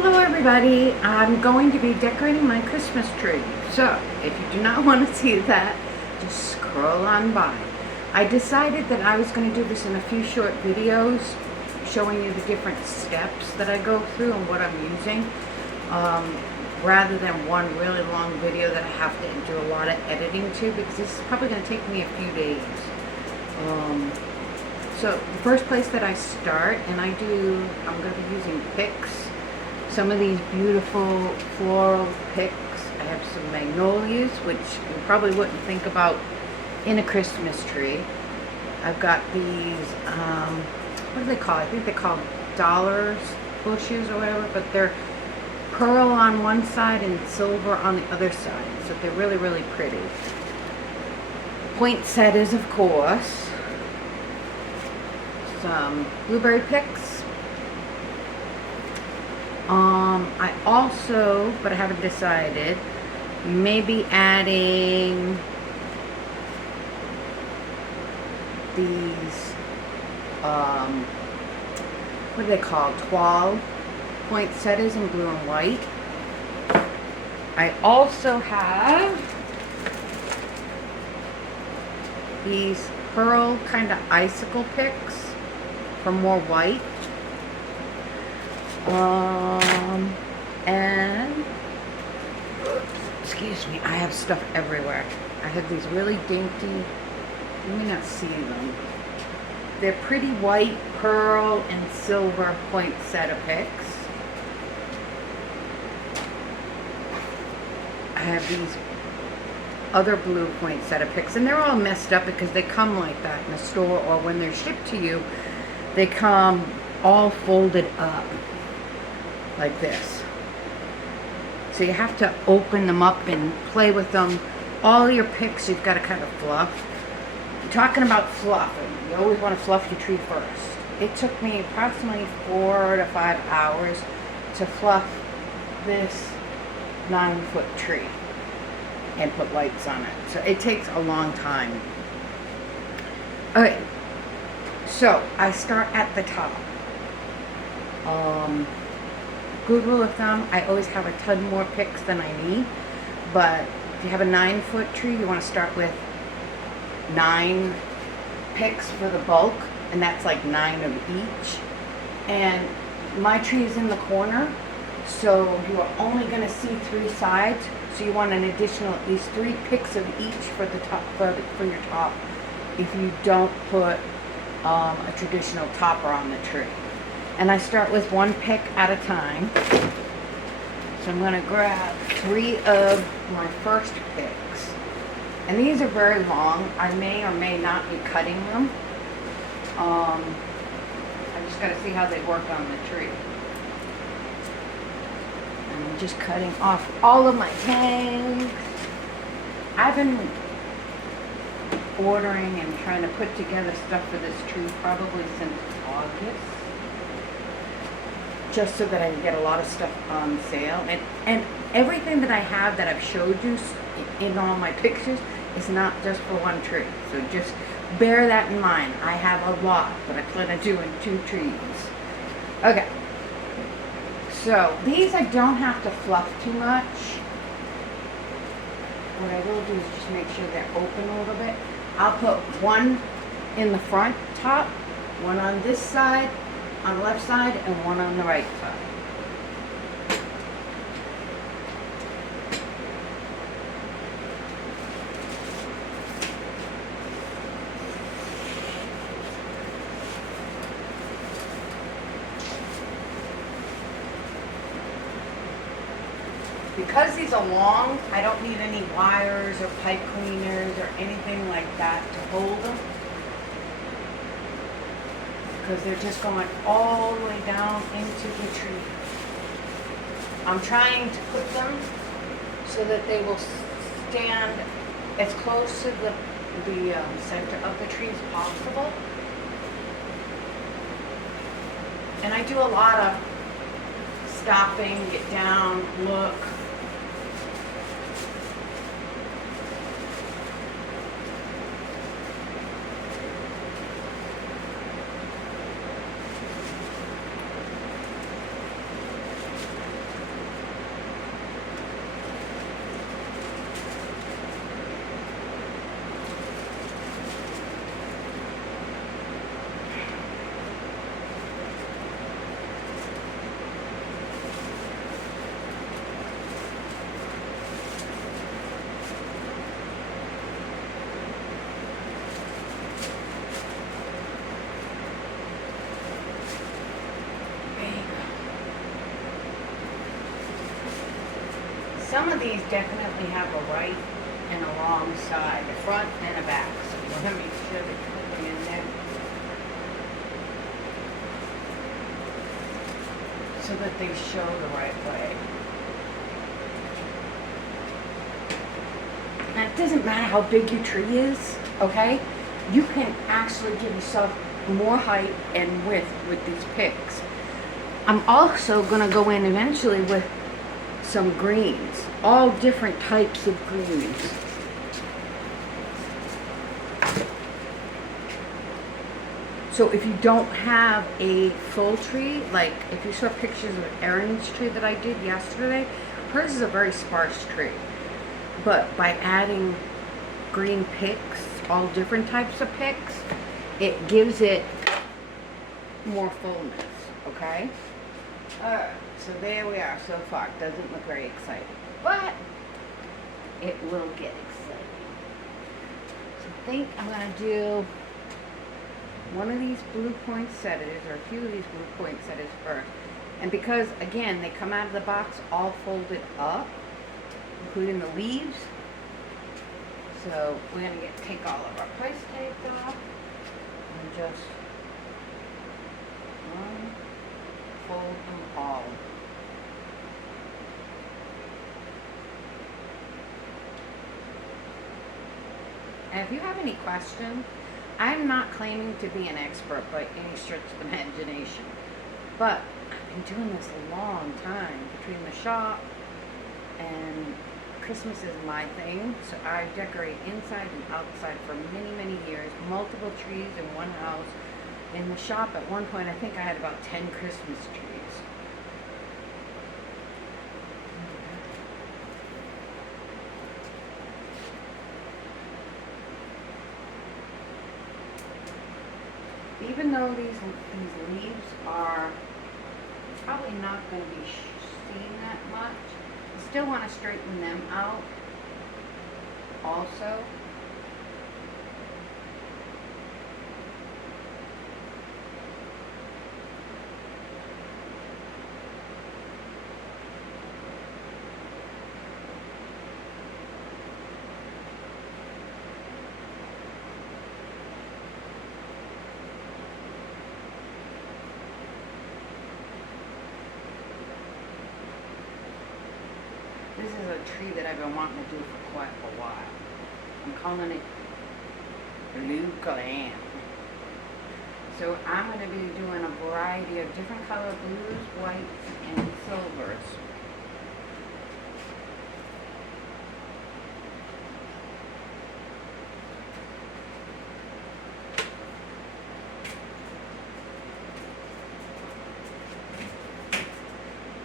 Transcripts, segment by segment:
Hello everybody, I'm going to be decorating my Christmas tree. So, if you do not want to see that, just scroll on by. I decided that I was going to do this in a few short videos, showing you the different steps that I go through and what I'm using, rather than one really long video that I have to do a lot of editing to, because this is probably going to take me a few days. So, the first place that I start, and I'm going to be using picks. Some of these beautiful floral picks. I have some Magnolias, which you probably wouldn't think about in a Christmas tree. I've got these, what do they call it? I think they're called dollars bushes or whatever, but they're pearl on one side and silver on the other side. So they're really, really pretty. Poinsettias, of course. Some blueberry picks. I also, but I haven't decided, maybe adding these, what are they called? Toile poinsettias in blue and white. I also have these pearl kind of icicle picks for more white. And excuse me, I have stuff everywhere. I have these really dainty, you may not see them. They're pretty white pearl and silver poinsettia picks. I have these other blue poinsettia picks, and they're all messed up because they come like that in the store, or when they're shipped to you, they come all folded up like this. So you have to open them up and play with them. All your picks you've got to kind of fluff. You're talking about fluffing. You always want to fluff your tree first. It took me approximately 4 to 5 hours to fluff this 9-foot tree and put lights on it. So it takes a long time. Okay, so I start at the top. Good rule of thumb, I always have a ton more picks than I need, but if you have a 9-foot tree, you want to start with 9 picks for the bulk, and that's like 9 of each. And my tree is in the corner, so you are only going to see 3 sides, so you want an additional at least 3 picks of each for the top, for your top, if you don't put a traditional topper on the tree. And I start with 1 pick at a time. So I'm going to grab 3 of my first picks. And these are very long. I may or may not be cutting them. I just got to see how they work on the tree. And I'm just cutting off all of my tags. I've been ordering and trying to put together stuff for this tree probably since August, just so that I can get a lot of stuff on sale. And everything that I have that I've showed you in all my pictures is not just for 1 tree. So just bear that in mind. I have a lot that I plan to do in 2 trees. Okay. So these I don't have to fluff too much. What I will do is just make sure they're open a little bit. I'll put 1 in the front top, 1 on this side, on the left side, and 1 on the right side. Because these are long, I don't need any wires or pipe cleaners or anything like that to hold them, because they're just going all the way down into the tree. I'm trying to put them so that they will stand as close to the center of the tree as possible. And I do a lot of stopping, get down, look. Some of these definitely have a right and a wrong side, a front and a back. So you want to make sure that you put them in there so that they show the right way. And it doesn't matter how big your tree is, okay? You can actually give yourself more height and width with these picks. I'm also going to go in eventually with some greens, all different types of greens. So if you don't have a full tree, like if you saw pictures of Erin's tree that I did yesterday, hers is a very sparse tree. But by adding green picks, all different types of picks, it gives it more fullness, okay? Alright, so there we are so far. It doesn't look very exciting, but it will get exciting. So I think I'm going to do one of these blue poinsettias, or a few of these blue poinsettias first. And because, again, they come out of the box all folded up, including the leaves. So we're going to take all of our price tags off and just fold them all. And if you have any questions, I'm not claiming to be an expert by any stretch of the imagination, but I've been doing this a long time between the shop and Christmas is my thing, so I decorate inside and outside for many, many years, multiple trees in one house. In the shop at one point, I think I had about 10 Christmas trees. Even though these leaves are probably not going to be seen that much, I still want to straighten them out also. This is a tree that I've been wanting to do for quite a while. I'm calling it Blue Glam. So I'm going to be doing a variety of different color blues, whites, and silvers.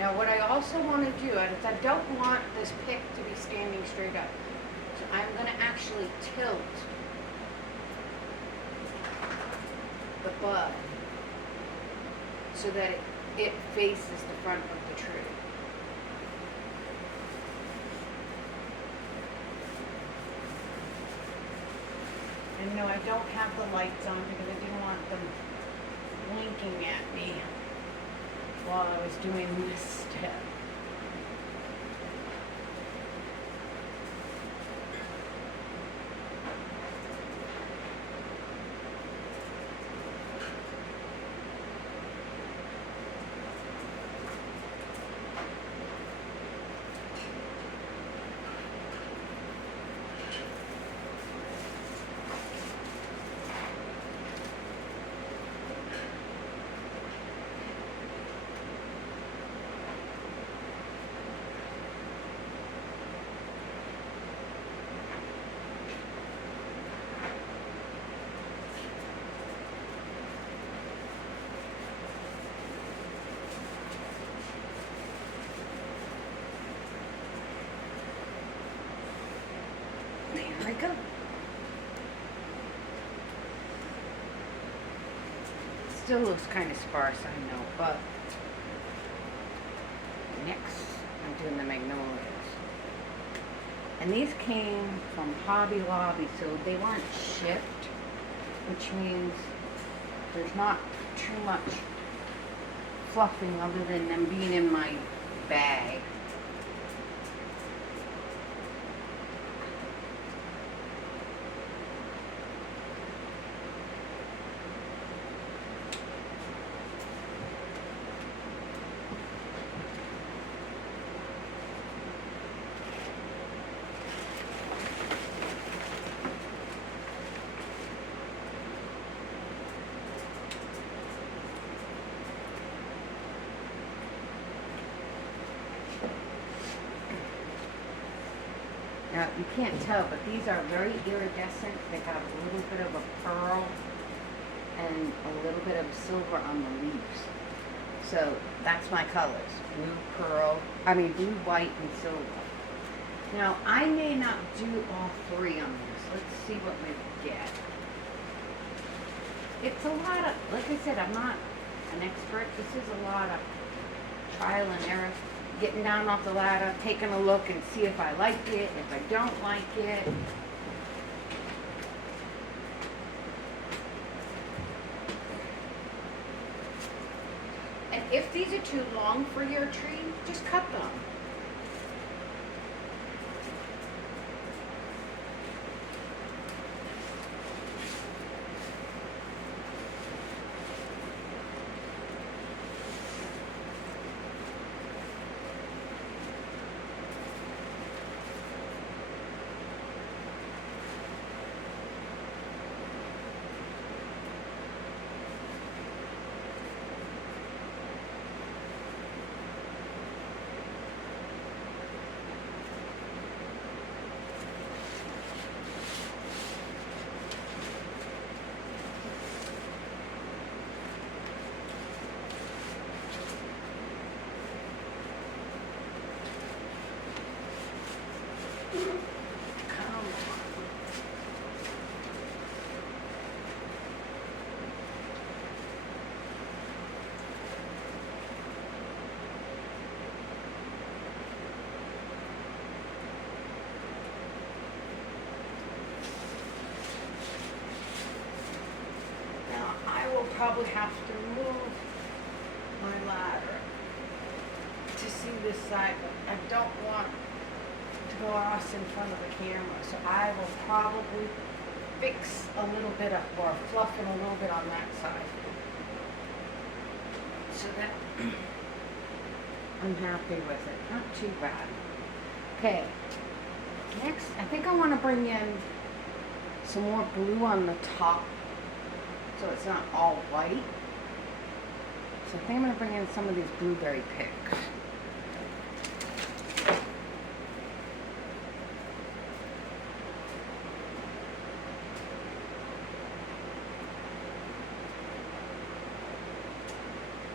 Now what I also want to do is I don't want this pick to be standing straight up. So I'm going to actually tilt the bud so that it faces the front of the tree. And no, I don't have the lights on because I didn't want them blinking at me while I was doing this step. There we go. Still looks kind of sparse, I know, but next I'm doing the Magnolias. And these came from Hobby Lobby, so they weren't shipped, which means there's not too much fluffing other than them being in my bag. Now, you can't tell, but these are very iridescent. They got a little bit of a pearl and a little bit of silver on the leaves. So that's my colors. Blue, blue, white, and silver. Now, I may not do all three on this. Let's see what we get. It's a lot of, like I said, I'm not an expert. This is a lot of trial and error. Getting down off the ladder, taking a look and see if I like it, if I don't like it. And if these are too long for your tree, just cut them. Probably have to move my ladder to see this side, but I don't want to go across in front of the camera, so I will probably fix a little bit of, or fluff it a little bit on that side, so that I'm happy with it. Not too bad. Okay, next I think I want to bring in some more blue on the top, so it's not all white. So I think I'm going to bring in some of these blueberry picks.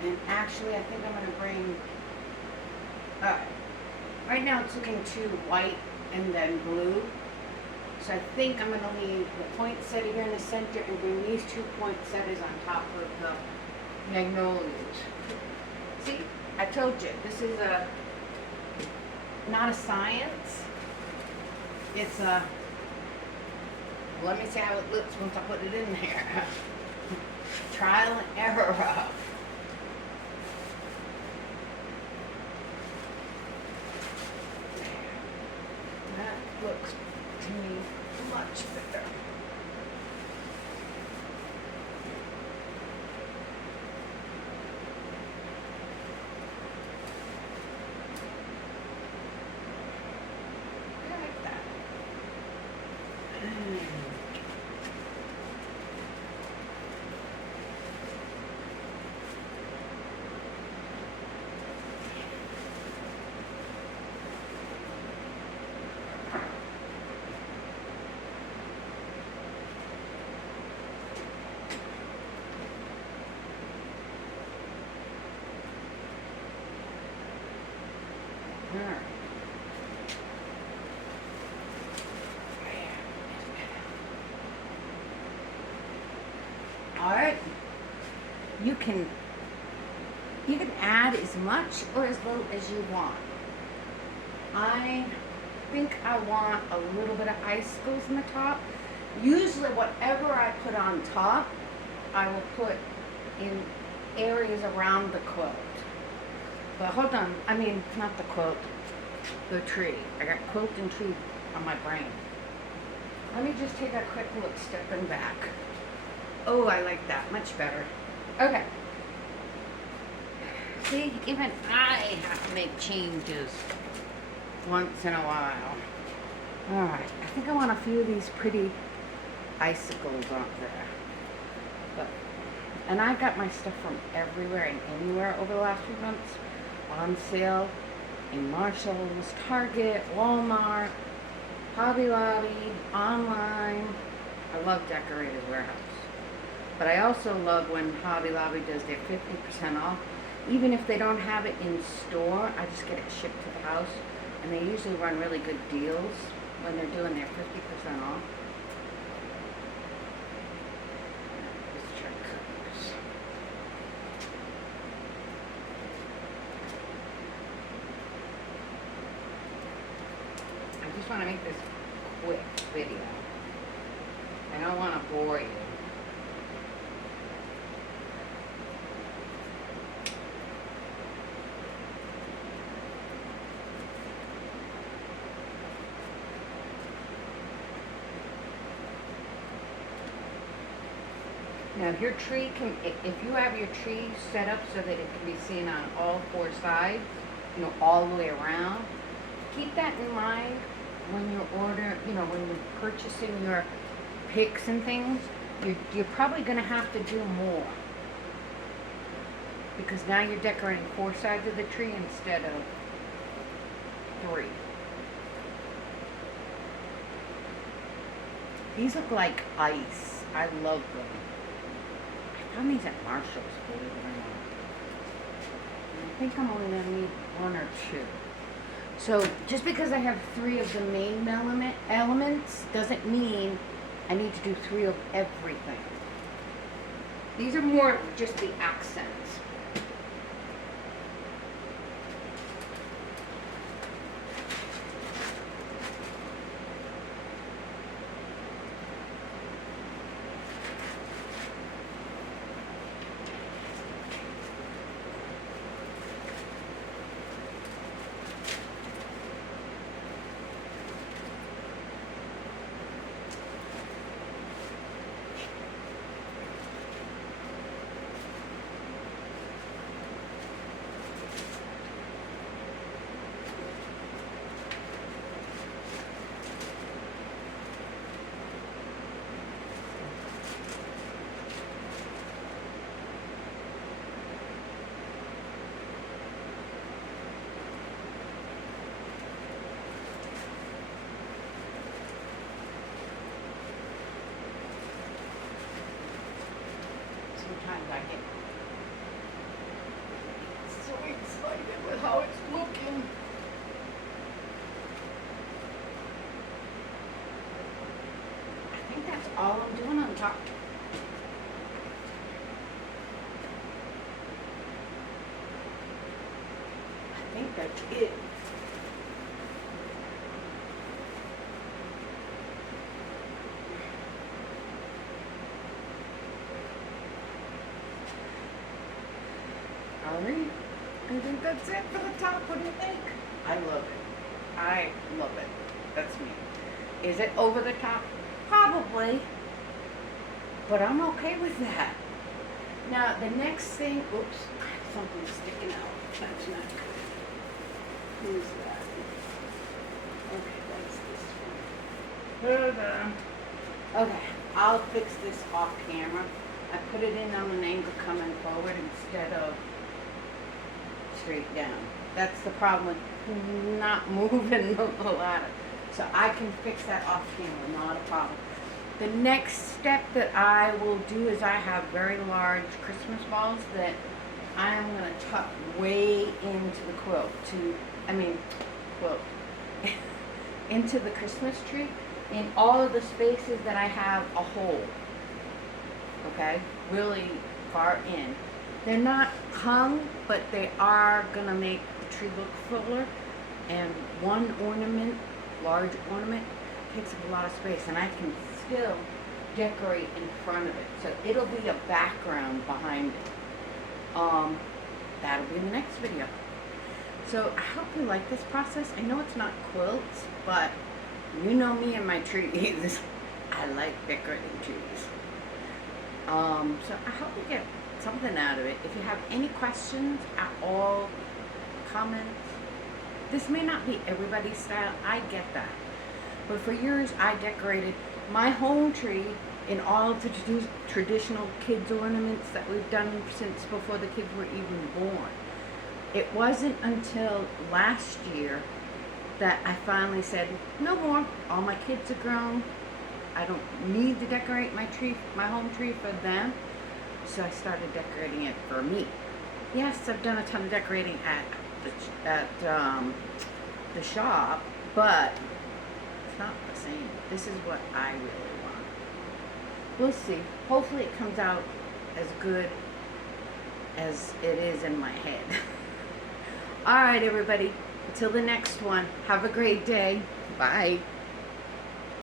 And actually I think I'm going to bring, right now it's looking too white and then blue. So I think I'm going to leave the poinsettia here in the center and bring these two poinsettias on top of the Magnolias. See, I told you, this is not a science. It's a, let me see how it looks once I put it in there. Trial and error. That looks to me much better. I like that. Alright, you can add as much or as little as you want. I think I want a little bit of icicles in the top. Usually whatever I put on top, I will put in areas around the quilt. But hold on, I mean, not the quilt, the tree. I got quilt and tree on my brain. Let me just take a quick look, stepping back. Oh, I like that, much better. Okay. See, even I have to make changes once in a while. Alright, I think I want a few of these pretty icicles on there. And I got my stuff from everywhere and anywhere over the last few months on sale. in Marshalls, Target, Walmart, Hobby Lobby, online. I love Decorator's Warehouse. But I also love when Hobby Lobby does their 50% off. Even if they don't have it in store, I just get it shipped to the house. And they usually run really good deals when they're doing their 50% off. Let's try to cut this. I just want to make this quick video. I don't want to bore you. Now, if your tree can, if you have your tree set up so that it can be seen on all four sides, you know, all the way around, keep that in mind when you're when you're purchasing your picks and things. You're probably going to have to do more because now you're decorating four sides of the tree instead of three. These look like ice. I love them. I found these at Marshalls, believe it or not. And I think I'm only going to need one or two. So just because I have three of the main elements doesn't mean I need to do three of everything. These are more just the accents. Sometimes I get so excited with how it's looking. I think that's all I'm doing on top. I think that's it. Alright, I think that's it for the top. What do you think? I love it. I love it. That's me. Is it over the top? Probably. But I'm okay with that. Now, the next thing, oops, something's sticking out. That's not good. Who's that? Okay, that's this one. Okay, I'll fix this off camera. I put it in on an angle coming forward instead of straight down. That's the problem with not moving the ladder. So I can fix that off camera, not a problem. The next step that I will do is I have very large Christmas balls that I'm going to tuck way into the quilt, into the Christmas tree in all of the spaces that I have a hole. Okay, really far in. They're not hung, but they are gonna make the tree look fuller. And one ornament, large ornament, takes up a lot of space, and I can still decorate in front of it. So it'll be a background behind it. That'll be in the next video. So I hope you like this process. I know it's not quilts, but you know me and my trees. I like decorating trees. So I hope you get something out of it. If you have any questions at all, comments, this may not be everybody's style. I get that. But for years, I decorated my home tree in all of the traditional kids ornaments that we've done since before the kids were even born. it wasn't until last year that I finally said, no more. All my kids are grown. I don't need to decorate my tree, my home tree for them. So I started decorating it for me. Yes, I've done a ton of decorating at the shop, but it's not the same. This is what I really want. We'll see. Hopefully it comes out as good as it is in my head. All right, everybody. Until the next one, have a great day. Bye.